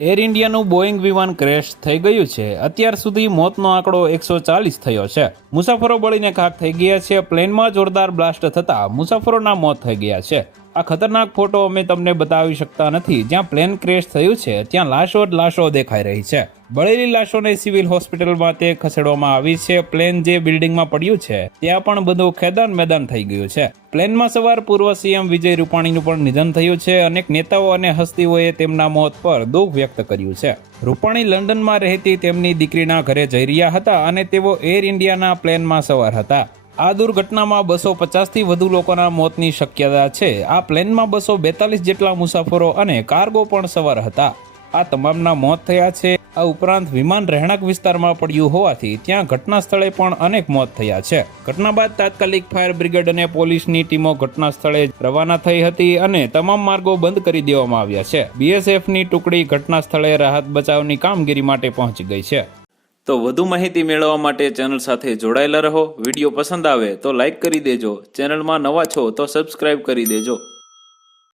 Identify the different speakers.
Speaker 1: Air ઇન્ડિયાનું બોઈંગ વિમાન crash થઈ ગયું છે. અત્યાર સુધી મોતનો આંકડો એકસો ચાલીસ થયો છે. મુસાફરો બળીને ખાક થઈ ગયા છે. પ્લેનમાં જોરદાર બ્લાસ્ટ થતાં મુસાફરોના મોત થઈ ગયા છે. આ ખતરનાક ફોટો અમે તમને બતાવી શકતા નથી. જ્યાં પ્લેન ક્રેશ થયું છે, ત્યાં લાશો જ લાશો દેખાઈ રહી છે. બળેલી લાશોને સિવિલ હોસ્પિટલમાં તે ખસેડવામાં આવી છે. પ્લેન જે બિલ્ડિંગમાં પડ્યું છે, ત્યાં પણ બધું ખેદાન મેદાન થઈ ગયું છે. પ્લેનમાં સવાર પૂર્વ સીએમ વિજય રૂપાણીનું પણ નિધન થયું છે. અનેક નેતાઓ અને હસ્તીઓએ તેમના મોત પર દુઃખ વ્યક્ત કર્યું છે. રૂપાણી લંડનમાં રહેતી તેમની દીકરીના ઘરે જઈ રહ્યા હતા અને તેઓ એર ઇન્ડિયાના પ્લેનમાં સવાર હતા. આ દુર્ઘટનામાં બસો પચાસથી વધુ લોકોના મોતની શક્યતા છે. આ પ્લેનમાં બસો બેતાલીસ જેટલા મુસાફરો અને કાર્ગો પણ સવાર હતા. આ તમામના મોત થયા છે. આ ઉપરાંત વિમાન રહેણાંક વિસ્તારમાં પડ્યું હોવાથી ત્યાં ઘટના સ્થળે પણ અનેક મોત થયા છે. ઘટના બાદ તાત્કાલિક ફાયર બ્રિગેડ અને પોલીસની ટીમો ઘટના સ્થળે રવાના થઈ હતી અને તમામ માર્ગો બંધ કરી દેવામાં આવ્યા છે. બીએસએફની ટુકડી ઘટના સ્થળે રાહત બચાવની કામગીરી માટે પહોંચી ગઈ છે. તો વધુ માહિતી મેળવવા માટે ચેનલ સાથે જોડાયેલા રહો. વીડિયો પસંદ આવે તો લાઇક કરી દેજો. ચેનલમાં નવા છો તો સબસ્ક્રાઇબ કરી દેજો.